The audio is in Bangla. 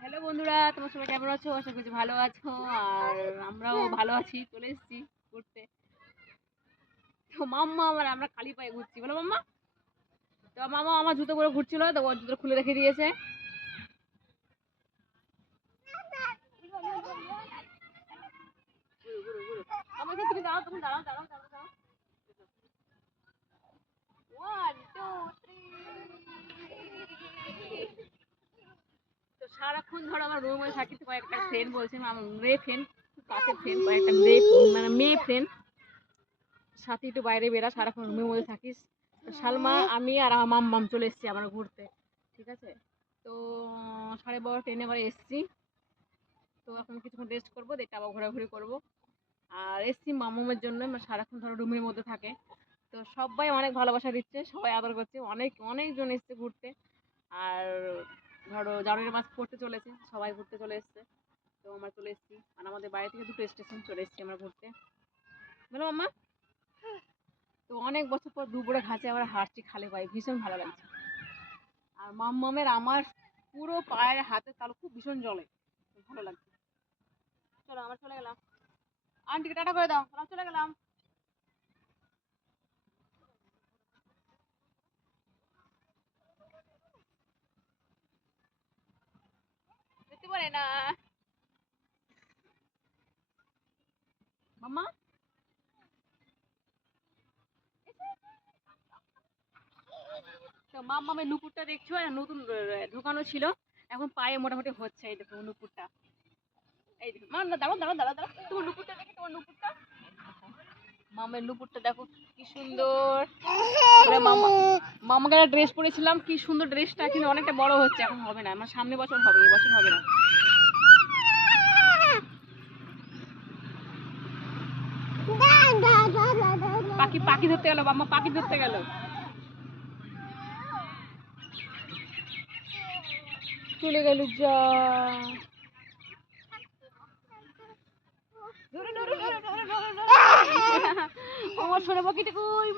হ্যালো বন্ধুরা, তোমার সবাই কেমন আছো? আশা করছি ভালো আছো। আর আমরাও ভালো আছি, চলে এসেছি ঘুরতে। তো মাম্মা আমরা খালি পায়ে ঘুরছি, বলো মাম্মা। তো মামা আমার জুতো পরে ঘুরছিল, তো ওর জুতো খুলে রেখে দিয়েছে। আমাকে তুমি দাঁড়াও, তুমি দাঁড়াও দাঁড়াও দাঁড়াও দাঁড়াও। 1 2 3। তো সারাক্ষণ ধরো আমার রুমে থাকি, তো কয়েকটা ফ্রেন্ড বলছে, আমার মেয়ে ফ্রেন্ড, কাছের ফ্রেন্ড, কয়েকটা মেয়ে ফ্রেন্ড, সাথে একটু বাইরে বেরা, সারাক্ষণ রুমের মধ্যে থাকিস। তো সালমা, আমি আর আমার মাম্মাম চলে এসেছি আমরা ঘুরতে, ঠিক আছে। তো 12:30 ট্রেনে আবার এসেছি। তো এখন কিছুক্ষণ রেস্ট করবো, দেখতে আবার ঘোরাঘুরি করবো। আর এসছি মাম্মামের জন্য, সারাক্ষণ ধরো রুমের মধ্যে থাকে। তো সবাই অনেক ভালোবাসা দিচ্ছে, সবাই আদর করছে, অনেকজন এসছে ঘুরতে। আর ধরো জানুয়ারি মাস পড়তে চলেছে, সবাই ঘুরতে চলে এসছে। তো আমরা চলে এসেছি, আর আমাদের বাড়ি থেকে 2টো স্টেশন চলে এসেছি আমরা ঘুরতে, বলো মাম্মা। তো অনেক বছর পর দুপুরে ঘাসে আবার হাঁটছি খালি পায়ে, ভীষণ ভালো লাগছে। আর মাম্মামের আমার পুরো পায়ের হাতের তালু খুব ভীষণ জ্বলে, ভালো লাগছে। চলো আমরা চলে গেলাম, আন্টিকে টাটা করে দাও, আমরা চলে গেলাম। যেতে পারে না মাম্মা। তো মাম্মামের নুপুরটা দেখছো, নতুন ঢোকানো ছিল, এখন পায়ে মোটামুটি হচ্ছে। এই দেখো নুপুরটা, এই দেখো মা, দাঁড়াও দাঁড়াও দাঁড়াও দাঁড়াও, তোমার নুপুরটা দেখি, তোমার নুপুরটা, মামের নুপুরটা দেখো কি সুন্দর। মামা মামাকে একটা ড্রেস পরেছিলাম, কি সুন্দর ড্রেসটা, কিন্তু অনেকটা বড় হচ্ছে, এখন হবে না, আমার সামনে বছর হবে, এবছর হবে না। পাখি পাখি ধরতে গেল, মাম্মা পাখি ধরতে গেল, চলে গেল যা। আমার সোনা পাখিটা কই,